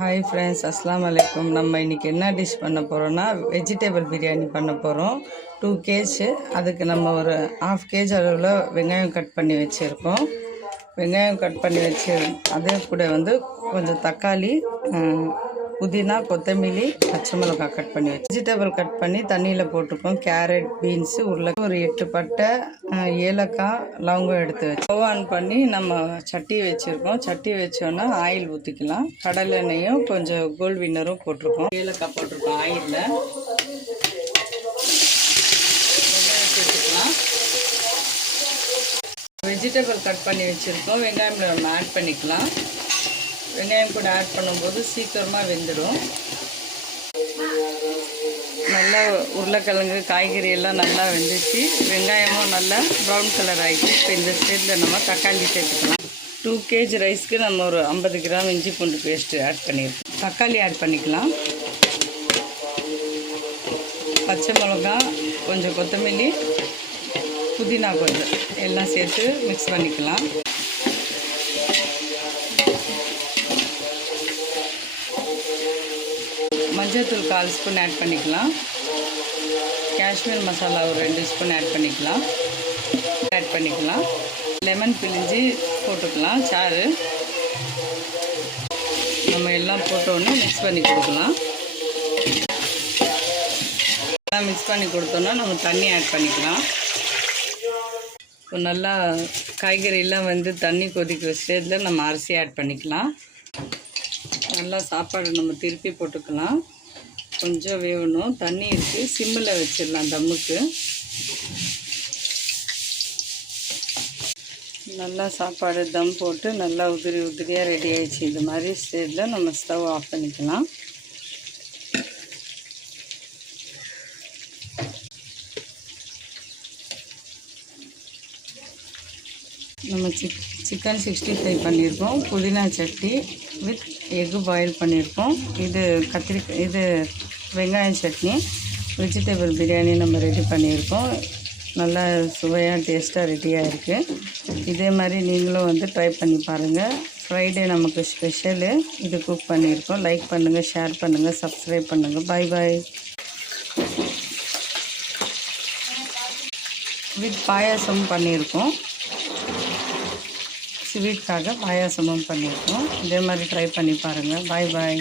Hi friends, அஸ்ஸலாமு அலைக்கும். நம்ம இன்றைக்கி என்ன டிஷ் பண்ண போகிறோன்னா வெஜிடபிள் பிரியாணி பண்ண போகிறோம். 2 kg. அதுக்கு நம்ம ஒரு 1/2 kg அளவில் வெங்காயம் கட் பண்ணி வச்சுருக்கோம். வெங்காயம் கட் பண்ணி வச்சு அதே கூட வந்து கொஞ்சம் தக்காளி, புதினா, கொத்தமல்லி, பச்சை மிளகாய் கட் பண்ணி வச்சு வெஜிடபிள் கட் பண்ணி தண்ணியில் போட்டிருக்கோம். கேரட், பீன்ஸு, உருளைக்கிழங்கு, ஒரு 8 பட்டை, ஏலக்காய், லவங்கம் எடுத்து வச்சு ஸ்டவ் ஆன் பண்ணி நம்ம சட்டி வச்சுருக்கோம். சட்டி வச்சோன்னா ஆயில் ஊற்றிக்கலாம். கடலை எண்ணெயும் கொஞ்சம் கோல்ட் வின்னரும் போட்டிருக்கோம். ஏலக்காய் போட்டிருக்கோம். ஆயிலில் வெங்காயம் சேர்த்துக்கலாம். வெஜிடபிள் கட் பண்ணி வச்சுருக்கோம். வெங்காயம் நம்ம ஆட் பண்ணிக்கலாம். வெங்காயம் கூட ஆட் பண்ணும்போது சீக்கிரமாக வெந்துடும். நல்லா உருளைக்கிழங்கு, காய்கறி எல்லாம் நல்லா வெந்துச்சு. வெங்காயமும் நல்லா ப்ரௌன் கலர் ஆகிடுச்சு. இப்போ இந்த ஸ்டேஜில் நம்ம தக்காளி சேர்த்துக்கலாம். 2 kg ரைஸ்க்கு நம்ம ஒரு 50 கிராம் இஞ்சி பூண்டு பேஸ்ட்டு ஆட் பண்ணியிருக்கோம். தக்காளி ஆட் பண்ணிக்கலாம். பச்சை மிளகா, கொஞ்சம் கொத்தமல்லி, புதினா கொஞ்சம் எல்லாம் சேர்த்து மிக்ஸ் பண்ணிக்கலாம். மஞ்சள்தூள் 1/4 ஸ்பூன் ஆட் பண்ணிக்கலாம். காஷ்மீர் மசாலா ஒரு 2 ஸ்பூன் ஆட் பண்ணிக்கலாம். லெமன் பிழிஞ்சு போட்டுக்கலாம். சாறு நம்ம எல்லாம் போட்டோன்னே மிக்ஸ் பண்ணி கொடுக்கலாம். எல்லாம் மிக்ஸ் பண்ணி கொடுத்தோன்னா நம்ம தண்ணி ஆட் பண்ணிக்கலாம். இப்போ நல்லா காய்கறியெல்லாம் வந்து தண்ணி கொதிக்கிற ஸ்டேஜில் நம்ம அரிசி ஆட் பண்ணிக்கலாம். நல்லா சாப்பாடு நம்ம திருப்பி போட்டுக்கலாம். கொஞ்சம் வேகணும். தண்ணி இருக்குது, சிம்மில் வச்சிடலாம் தம்முக்கு. நல்லா சாப்பாடு தம் போட்டு நல்லா உதிரியாக ரெடி ஆகிடுச்சு. இது மாதிரி ஸ்டேஜில் நம்ம ஸ்டவ் ஆஃப் பண்ணிக்கலாம். நம்ம சிக்கன் 65 பண்ணியிருக்கோம். புதினா சட்னி வித் எக்கு பாயில் பண்ணியிருக்கோம். இது வெங்காயம் சட்னி, வெஜிடபிள் பிரியாணி நம்ம ரெடி பண்ணியிருக்கோம். நல்லா சுவையாக டேஸ்ட்டாக ரெடியாக இருக்குது. இதே மாதிரி நீங்களும் வந்து ட்ரை பண்ணி பாருங்கள். ஃப்ரைடே நமக்கு ஸ்பெஷலு இது குக் பண்ணியிருக்கோம். லைக் பண்ணுங்கள், ஷேர் பண்ணுங்கள், சப்ஸ்கிரைப் பண்ணுங்கள். பாய் பாய். வித் பாயாசம் பண்ணியிருக்கோம். ஸ்வீட்காக பாயாசமும் பண்ணியிருக்கோம். இதே மாதிரி ட்ரை பண்ணி பாருங்கள். பாய் பாய்.